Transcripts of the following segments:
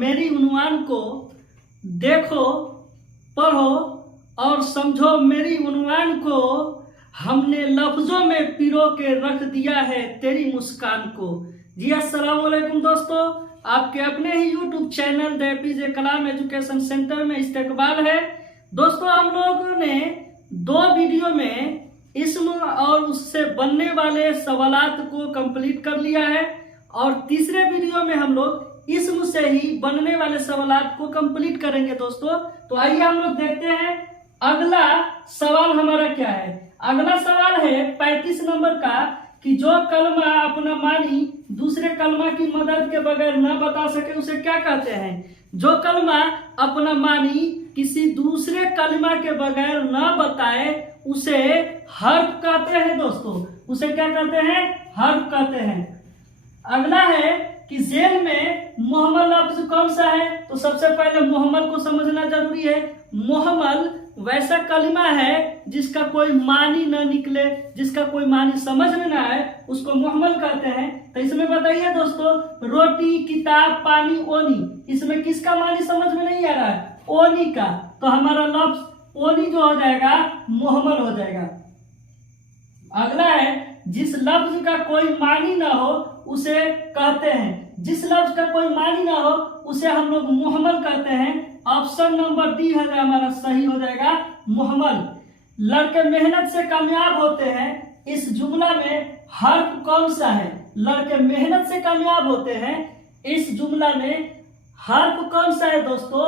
मेरी उन्वान को, देखो पढ़ो और समझो मेरी उन्वान को, हमने लफ्जों में पिरो के रख दिया है तेरी मुस्कान को। जी अस्सलाम वालेकुम दोस्तों, आपके अपने ही YouTube channel the APJ Kalam education centre में इस्तकबाल है। दोस्तों, हम लोगों ने 2 वीडियो में इस्म और उससे बनने वाले सवालात को कंप्लीट कर लिया है और तीसरे वीडियो में हम लोग इस्म से ही बनने वाले सवालात को कंप्लीट करेंगे। दोस्तों, तो आइए हम लोग देखते हैं अगला सवाल हमारा क्या है। अगला सवाल है 35 नंबर का कि जो कलमा अपना मानी दूसरे कलमा की मदद के बगैर न बता सके उसे क्या कहते हैं। जो कलमा अपना मानी किसी दूसरे कलमा के बगैर न बताए उसे हर्फ कहते हैं। दोस्तों, उसे क्या कहते हैं? हर्फ कहते हैं। अगला है कि जेल में मोहम्मद लफ्ज कौन सा है। तो सबसे पहले मोहम्मद को समझना जरूरी है। मोहम्मद वैसा कलिमा है जिसका कोई मानी न निकले, जिसका कोई मानी समझ में ना आए, उसको मोहम्मद कहते हैं। तो इसमें बताइए दोस्तों, रोटी, किताब, पानी, ओनी, इसमें किसका मानी समझ में नहीं आ रहा है? ओनी का। तो हमारा लफ्ज ओनी जो हो जाएगा मोहम्मद हो जाएगा। अगला है जिस लफ्ज का कोई मानी ना हो उसे कहते हैं, जिस लफ्ज का कोई मानी ना हो उसे हम लोग मोहम्मद कहते हैं। ऑप्शन नंबर डी है हमारा सही हो जाएगा मोहम्मद। लड़के मेहनत से कामयाब होते हैं, इस जुमला में हर्फ कौन सा है? लड़के मेहनत से कामयाब होते हैं, इस जुमला में हर्फ कौन सा है? दोस्तों,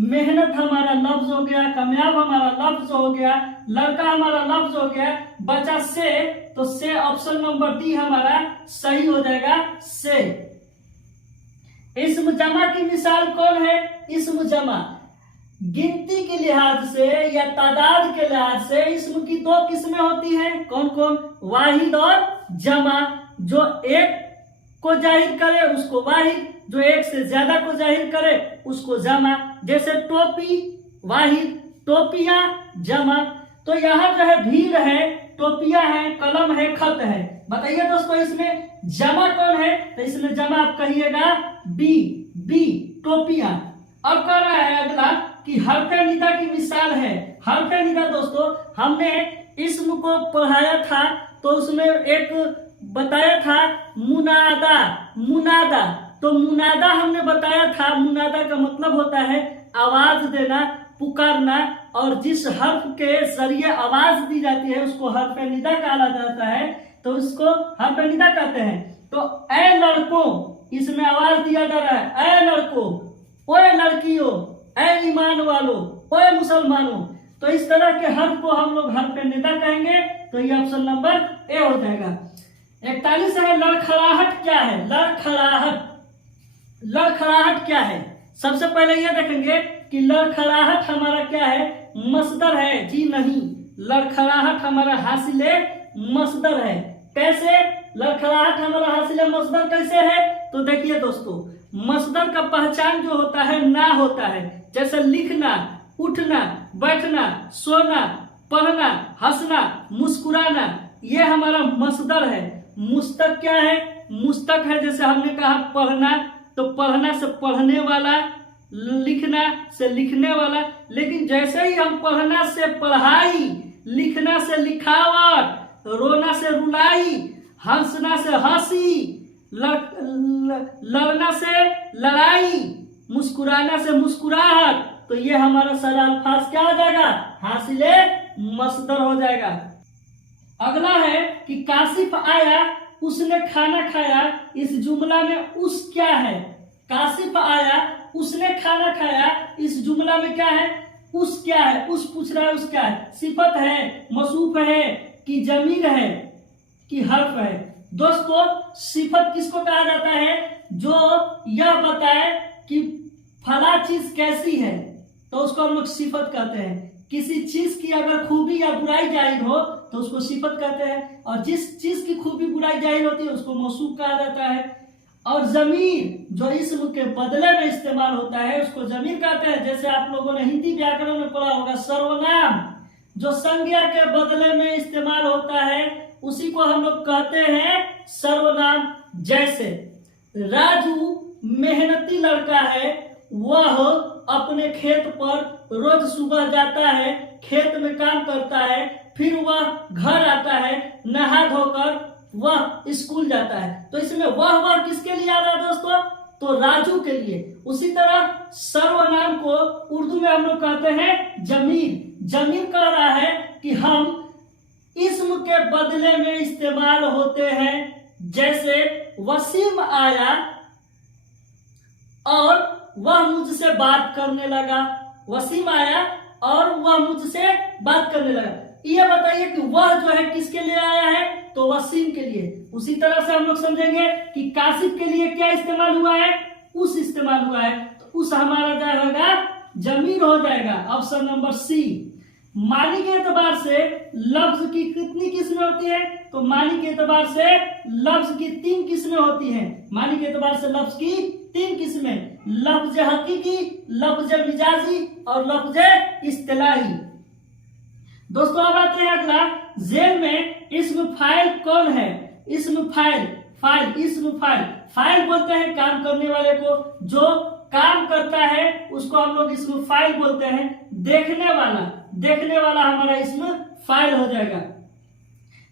मेहनत हमारा लफ्ज हो गया, कामयाब हमारा लफ्ज हो गया, लड़का हमारा लफ्ज हो गया, बचा से, तो से ऑप्शन नंबर डी हमारा सही हो जाएगा से। इस्म जमा की मिसाल कौन है? इस्म जमा गिनती के लिहाज से या तादाद के लिहाज से इस्म की 2 किस्में होती हैं। कौन कौन? वाहिद और जमा। जो एक को जाहिर करे उसको वाहिद, जो एक से ज्यादा को जाहिर करे उसको जमा। जैसे टोपी वाहिद, टोपियां जमा। तो यहाँ जो है भीड़ है, टोपियां है, कलम है, खत है। बताइए दोस्तों, इसमें जमा कौन है? तो इसमें जमा आप कहिएगा बी, बी टोपियां। अब कह रहा है अगला कि हर्फे निदा की मिसाल है। हर्फे निदा दोस्तों, हमने इस्म को पढ़ाया था तो उसमें एक बताया था मुनादा। मुनादा, तो मुनादा हमने बताया था, मुनादा का मतलब होता है आवाज देना, पुकारना, और जिस हर्फ के जरिए आवाज दी जाती है उसको हर्फ निदा कहा जाता है, तो उसको हर्फ निदा कहते हैं। तो ऐ लड़कों, इसमें आवाज दिया जा रहा है, ऐ लड़कों, ओए लड़कियों, ऐ ईमान वालों, ओए मुसलमानों। तो इस तरह के हर्फ को हम लोग हर्फ निदा कहेंगे। तो ये ऑप्शन नंबर ए हो जाएगा। 41 है लड़खड़ाहट क्या है? लड़खड़ाहट, लड़खड़ाहट क्या है? सबसे पहले यह देखेंगे कि लड़खड़ाहट हमारा क्या है? मसदर है। जी नहीं, लड़खड़ाहट हमारा हासिले मसदर है। कैसे लड़खड़ाहट हमारा हासिले मसदर कैसे है? तो देखिए दोस्तों, मसदर का पहचान जो होता है ना होता है। जैसे लिखना, उठना, बैठना, सोना, पढ़ना, हंसना, मुस्कुराना, ये हमारा मसदर है। मुस्तक क्या है? मुस्तक है जैसे हमने कहा पढ़ना, तो पढ़ना से पढ़ने वाला, लिखना से लिखने वाला। लेकिन जैसे ही हम पढ़ना से पढ़ाई, लिखना से लिखावट, रोना से रुलाई, हंसना से हंसी, लड़ना से लड़ाई, मुस्कुराना से मुस्कुराहट, तो ये हमारा सारा अल्फाज क्या हो जाएगा? हासिले मसदर हो जाएगा। अगला है कि काशिफ आया उसने खाना खाया, इस जुमला में उस क्या है? काशिफ आया उसने खाना खाया, इस जुमला में क्या है? उस क्या है? उस पूछ रहा है, उस क्या है? सिफत है, मौसूफ है, कि जमीर है, कि हर्फ है? दोस्तों, सिफत किसको कहा जाता है? जो यह बताए कि फला चीज कैसी है, तो उसको हम लोग सिफत कहते हैं। किसी चीज की अगर खूबी या बुराई जाहिर हो तो उसको सिफत कहते हैं, और जिस चीज की खूबी बुराई जाहिर होती है उसको मौसूफ कहा जाता है। और जमीर जो इस्म के बदले में इस्तेमाल होता है उसको जमीर कहते हैं। जैसे आप लोगों ने हिंदी व्याकरण में पढ़ा होगा, सर्वनाम जो संज्ञा के बदले में इस्तेमाल होता है उसी को हम लोग कहते हैं सर्वनाम। जैसे राजू मेहनती लड़का है वह अपने खेत पर रोज सुबह जाता है, खेत में काम करता है, फिर वह घर आता है, नहा धोकर वह स्कूल जाता है। तो इसमें वह किसके लिए आ रहा है दोस्तों? तो राजू के लिए। उसी तरह सर्वनाम को उर्दू में हम लोग कहते हैं जमीर। जमीर कह रहा है कि हम इस्म के बदले में इस्तेमाल होते हैं, जैसे वसीम आया और वह मुझसे बात करने लगा। वसीम आया और वह मुझसे बात करने लगा। ये बताइए कि वह जो है किसके लिए आया है? तो वसीम के लिए। उसी तरह से हम लोग समझेंगे कि काशिफ के लिए क्या इस्तेमाल हुआ है? उस इस्तेमाल हुआ है। तो उस हमारा जाएगा जमीर हो जाएगा, ऑप्शन नंबर सी। मानी के एतबार से लफ्ज की कितनी किस्में होती है? तो मानी के एतबार से लफ्ज की 3 किस्में होती हैं। मानी के एतबार से लफ्ज की 3 किस्में, लफ्ज हकीकी, लफ्ज मिजाजी और लफ्ज इस्तिलाही। दोस्तों अब आते हैं अगला, जेल में इस्म फाइल कौन है? इस्म फाइल, फाइल, इस्म फाइल। फाइल बोलते हैं काम करने वाले को, जो काम करता है उसको हम लोग इस्म फाइल बोलते हैं। देखने वाला, देखने वाला हमारा इस्म फाइल हो जाएगा।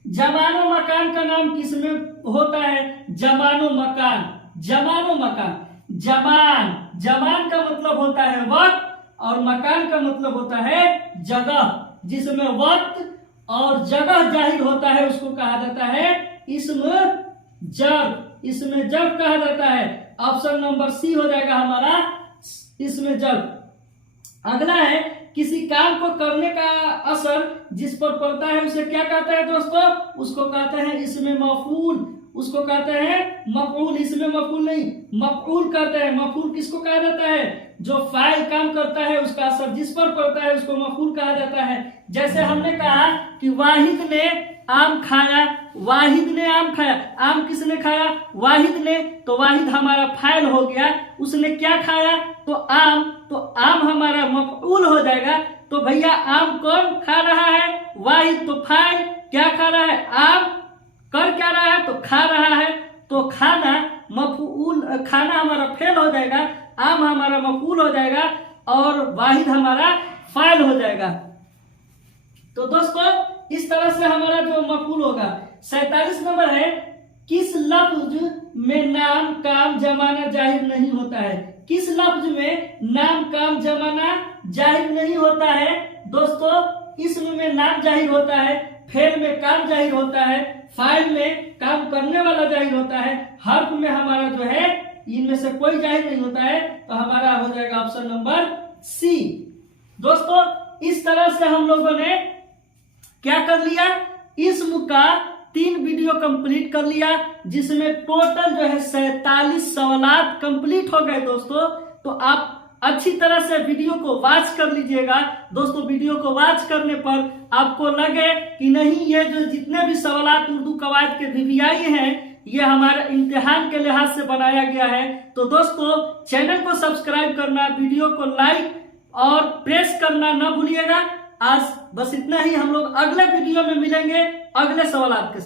जमानो मकान का नाम किसमें होता है? जमानो मकान, जमानो मकान। जमान, जमान का मतलब होता है वक्त और मकान का मतलब होता है जगह। जिसमें वक्त और जगह जाहिर होता है उसको कहा जाता है इस्म जब। इसमें जब कहा जाता है। ऑप्शन नंबर सी हो जाएगा हमारा इसमें जब। अगला है, किसी काम को करने का असर जिस पर पड़ता है उसे क्या कहते हैं दोस्तों? उसको कहते हैं इसमें मफूल, उसको कहते हैं मफूल। इसमें मफूल नहीं, मफूल कहते हैं। मफूल किसको कहा जाता है? जो फाइल काम करता है उसका असर जिस पर पड़ता है उसको मफूल कहा जाता है। जैसे हमने कहा कि वाहिद ने आम खाया, वाहिद ने आम खाया। आम किसने खाया? वाहिद ने। तो वाहिद हमारा फाइल हो गया। उसने क्या खाया? तो आम। तो आम हमारा मफऊल हो जाएगा। तो भैया आम कौन खा रहा है? वाहिद। तो फाइल क्या खा रहा है? आम। कर क्या रहा है? तो खा रहा है। तो खाना मफऊल, खाना हमारा फेल हो जाएगा, आम हमारा मफऊल हो जाएगा और वाहिद हमारा फाइल हो जाएगा। तो दोस्तों इस तरह से हमारा जो मफूल होगा। 47 नंबर है, किस लफ्ज में नाम काम जमाना जाहिर नहीं होता है? किस लफ्ज में नाम काम जमाना जाहिर नहीं होता है? दोस्तों इसम में नाम जाहिर होता है, फेल में काम जाहिर होता है, फाइल में काम करने वाला जाहिर होता है, हर्फ में हमारा जो है इनमें से कोई जाहिर नहीं होता है। तो हमारा हो जाएगा ऑप्शन नंबर सी। दोस्तों इस तरह से हम लोगों ने क्या कर लिया? इस्म का 3 वीडियो कंप्लीट कर लिया, जिसमें टोटल जो है 47 सवालात कंप्लीट हो गए दोस्तों। तो आप अच्छी तरह से वीडियो को वॉच कर लीजिएगा दोस्तों। वीडियो को वॉच करने पर आपको लगे कि नहीं, ये जो जितने भी सवालात उर्दू कवायद के VVI हैं ये हमारे इम्तिहान के लिहाज से बनाया गया है। तो दोस्तों चैनल को सब्सक्राइब करना, वीडियो को लाइक और प्रेस करना ना भूलिएगा। आज बस इतना ही। हम लोग अगले वीडियो में मिलेंगे अगले सवालात के साथ।